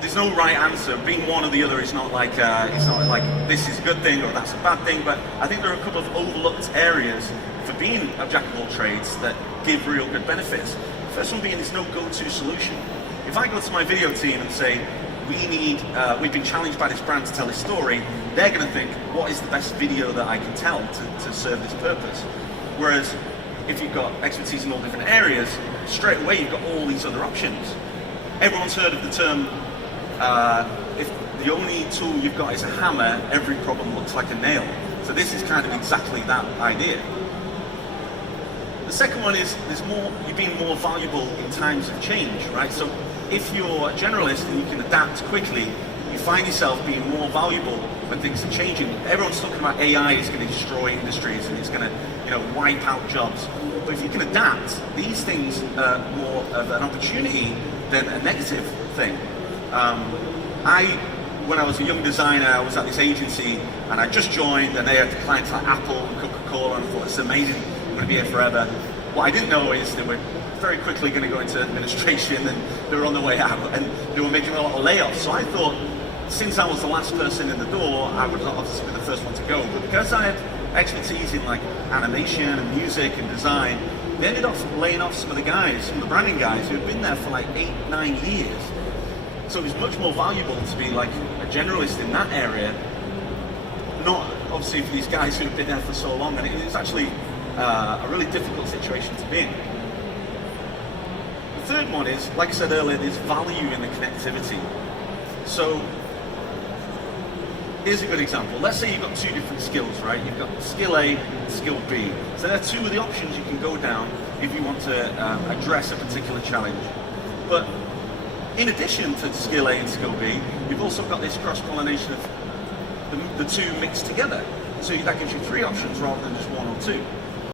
there's no right answer. Being one or the other is not like it's not like this is a good thing or that's a bad thing. But I think there are a couple of overlooked areas for being a jack of all trades that give real good benefits. The first one being there's no go-to solution. If I go to my video team and say we've been challenged by this brand to tell this story, they're going to think, what is the best video that I can tell to serve this purpose? Whereas if you've got expertise in all different areas, straight away you've got all these other options. Everyone's heard of the term, if the only tool you've got is a hammer, every problem looks like a nail. So this is kind of exactly that idea. The second one is you're being more valuable in times of change, right? So if you're a generalist and you can adapt quickly, you find yourself being more valuable when things are changing. Everyone's talking about AI is going to destroy industries and it's going to, wipe out jobs. But if you can adapt, these things are more of an opportunity than a negative thing. When I was a young designer, I was at this agency and I just joined, and they had clients like Apple and Coca-Cola, and I thought, it's amazing, I'm going to be here forever. What I didn't know is they were very quickly going to go into administration and they were on their way out and they were making a lot of layoffs. So I thought, since I was the last person in the door, I would obviously be the first one to go. But because I had expertise in like animation and music and design, they ended up laying off some of the guys, some of the branding guys who had been there for like 8-9 years. So it was much more valuable to be like a generalist in that area, not obviously for these guys who have been there for so long. And it was actually a really difficult situation to be in. The third one is, like I said earlier, there's value in the connectivity. So here's a good example. Let's say you've got two different skills, right? You've got skill A and skill B. So there are two of the options you can go down if you want to address a particular challenge. But in addition to skill A and skill B, you've also got this cross-pollination of the two mixed together. So that gives you three options rather than just one or two.